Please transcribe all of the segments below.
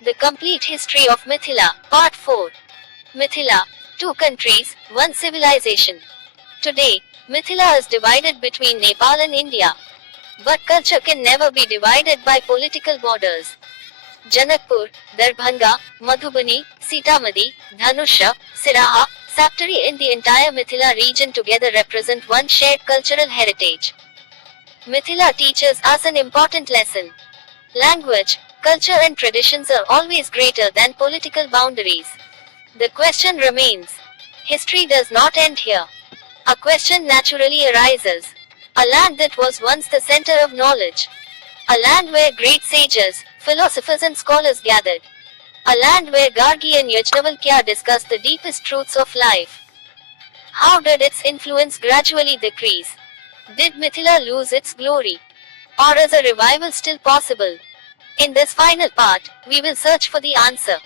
The Complete History of Mithila, Part 4. Mithila, two countries, one civilization. Today, Mithila is divided between Nepal and India. But culture can never be divided by political borders. Janakpur, Darbhanga, Madhubani, Sitamadi, Dhanusha, Siraha, Saptari and the entire Mithila region together represent one shared cultural heritage. Mithila teaches us an important lesson. Language, culture and traditions are always greater than political boundaries. The question remains. History does not end here. A question naturally arises. A land that was once the center of knowledge. A land where great sages, philosophers and scholars gathered. A land where Gargi and Yajnavalkya discussed the deepest truths of life. How did its influence gradually decrease? Did Mithila lose its glory? Or is a revival still possible? In this final part, we will search for the answer.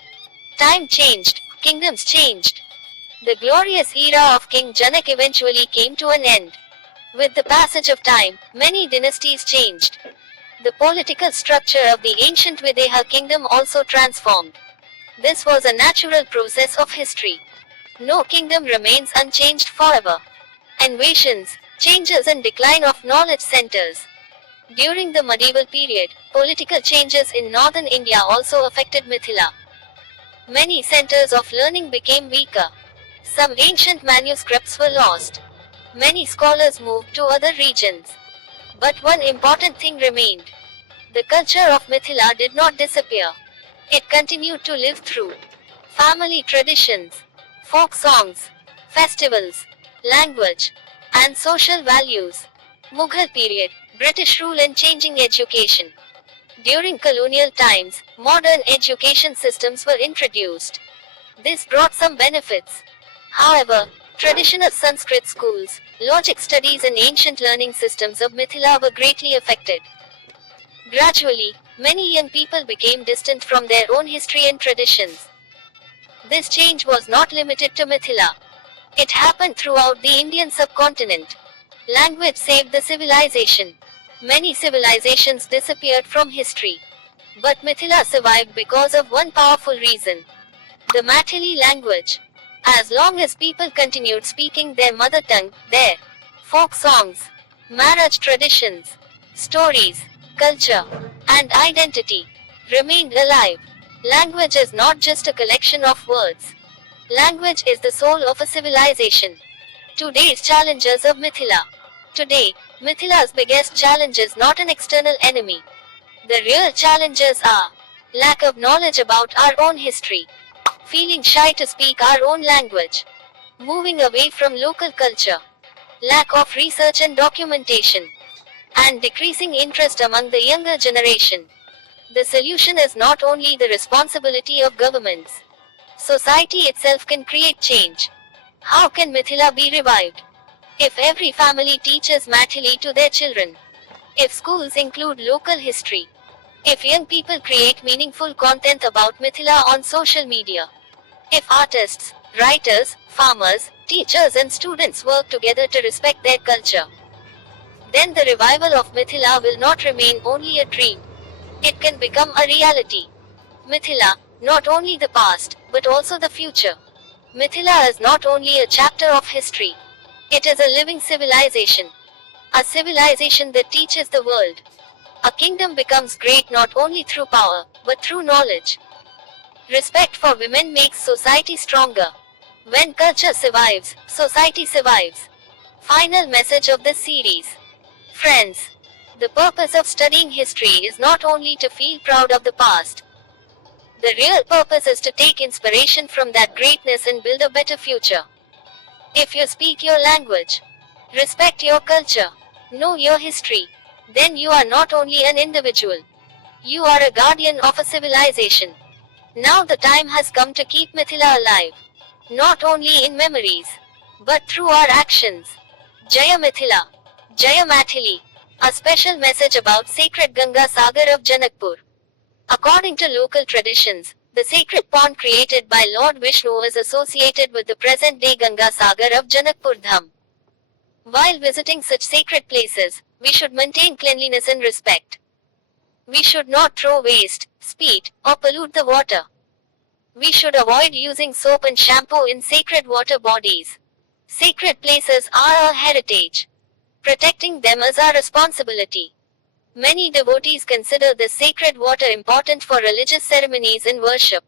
Time changed, kingdoms changed. The glorious era of King Janak eventually came to an end. With the passage of time, many dynasties changed. The political structure of the ancient Videha Kingdom also transformed. This was a natural process of history. No kingdom remains unchanged forever. Invasions, changes and decline of knowledge centers. During the medieval period, political changes in northern India also affected Mithila. Many centers of learning became weaker. Some ancient manuscripts were lost. Many scholars moved to other regions. But one important thing remained. The culture of Mithila did not disappear. It continued to live through family traditions, folk songs, festivals, language, and social values. Mughal period, British rule and changing education. During colonial times, modern education systems were introduced. This brought some benefits. However, traditional Sanskrit schools, logic studies and ancient learning systems of Mithila were greatly affected. Gradually, many young people became distant from their own history and traditions. This change was not limited to Mithila. It happened throughout the Indian subcontinent. Language saved the civilization. Many civilizations disappeared from history. But Mithila survived because of one powerful reason. The Maithili language. As long as people continued speaking their mother tongue, their folk songs, marriage traditions, stories, culture, and identity remained alive. Language is not just a collection of words. Language is the soul of a civilization. Today's challenges of Mithila. Today, Mithila's biggest challenge is not an external enemy. The real challenges are lack of knowledge about our own history, feeling shy to speak our own language, moving away from local culture, lack of research and documentation, and decreasing interest among the younger generation. The solution is not only the responsibility of governments. Society itself can create change. How can Mithila be revived? If every family teaches Maithili to their children, if schools include local history, if young people create meaningful content about Mithila on social media, if artists, writers, farmers, teachers and students work together to respect their culture, then the revival of Mithila will not remain only a dream. It can become a reality. Mithila, not only the past, but also the future. Mithila is not only a chapter of history. It is a living civilization. A civilization that teaches the world. A kingdom becomes great not only through power, but through knowledge. Respect for women makes society stronger. When culture survives, society survives. Final message of this series. Friends, the purpose of studying history is not only to feel proud of the past. The real purpose is to take inspiration from that greatness and build a better future. If you speak your language, respect your culture, know your history, then you are not only an individual. You are a guardian of a civilization. Now the time has come to keep Mithila alive. Not only in memories, but through our actions. Jaya Mithila. Jaya Maithili. A special message about sacred Ganga Sagar of Janakpur. According to local traditions, the sacred pond created by Lord Vishnu is associated with the present-day Ganga Sagar of Janakpur Dham. While visiting such sacred places, we should maintain cleanliness and respect. We should not throw waste, spit, or pollute the water. We should avoid using soap and shampoo in sacred water bodies. Sacred places are our heritage. Protecting them is our responsibility. Many devotees consider this sacred water important for religious ceremonies and worship.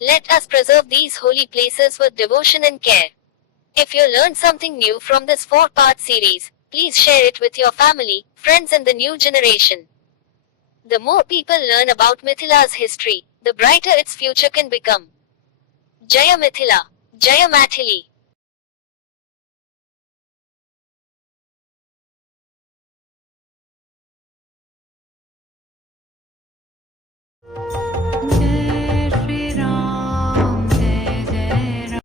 Let us preserve these holy places with devotion and care. If you learned something new from this 4-part series, please share it with your family, friends and the new generation. The more people learn about Mithila's history, the brighter its future can become. Jaya Mithila, Jaya Maithili.